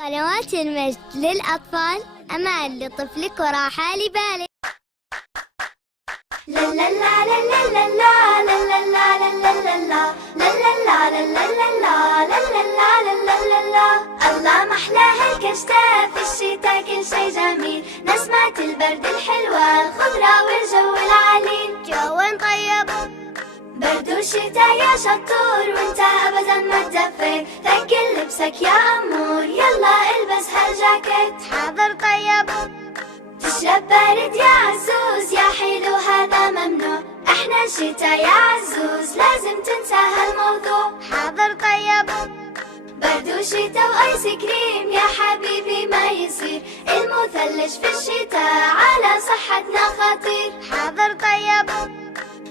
قنوات المجد للأطفال، أمان لطفلك وراحة لبالك. لا لا لا لا لا لا لا لا لا لا لا لا لا لا لا لا لا لا. الله محلاها الكشتة في الشتاء كل شي جميل، نسمة البرد الحلوة الخضرة والجو العليل. جو طيب برد وشتاء يا شطور وانت ابدا ما تدفي، ثقل لبسك يا امور يلا البس هالجاكيت. حاضر طيب تشرب بارد يا عزوز يا حلو هذا ممنوع، احنا شتا يا عزوز لازم تنسى هالموضوع. حاضر طيب برد وشتا وايس كريم يا حبيبي ما يصير، المثلج في الشتاء على صحتنا خطير. حاضر طيب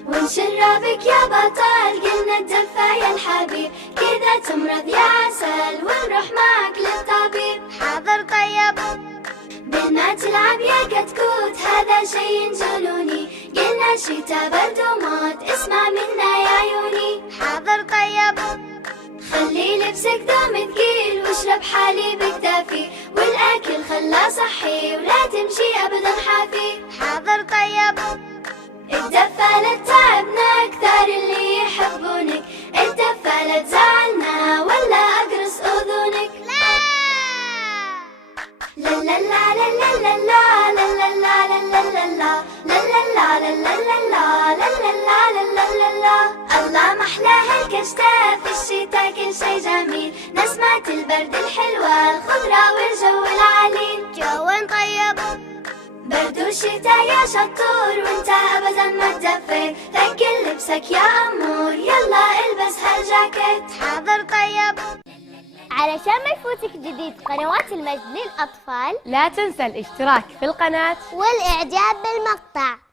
ونشربك يا بطل قلنا الدفا يا الحبيب، كذا تمرض يا عسل ونروح معك للطبيب. حاضر طيب بالما تلعب يا كتكوت هذا شي جنوني، قلنا شتا برد وموت اسمع منا يا عيوني. حاضر طيب خلي لبسك دوم ثقيل واشرب حليبك دافي، والاكل خلاه صحي ولا تمشي ابدا حافي. حاضر طيب الدفا لا تتعبنا اكثر اللي يحبونك، الدفا لا تزعلنا ولا اقرص اذنك. لا لا لا لا لا لا لا لا لا لا لا لا لا لا لا. الله محلاها الكشتة في الشتاء كل شي جميل، نسمة البرد الحلوة الخضرة والجو العليل. جو طيب برد وشتاء يا شطور وانت ابدا ما تدفي، ثقل لبسك يا امور يلا البس هالجاكيت. حاضر طيب. علشان ما يفوتك جديد قنوات المجد للأطفال، لا تنسى الاشتراك في القناة والإعجاب بالمقطع.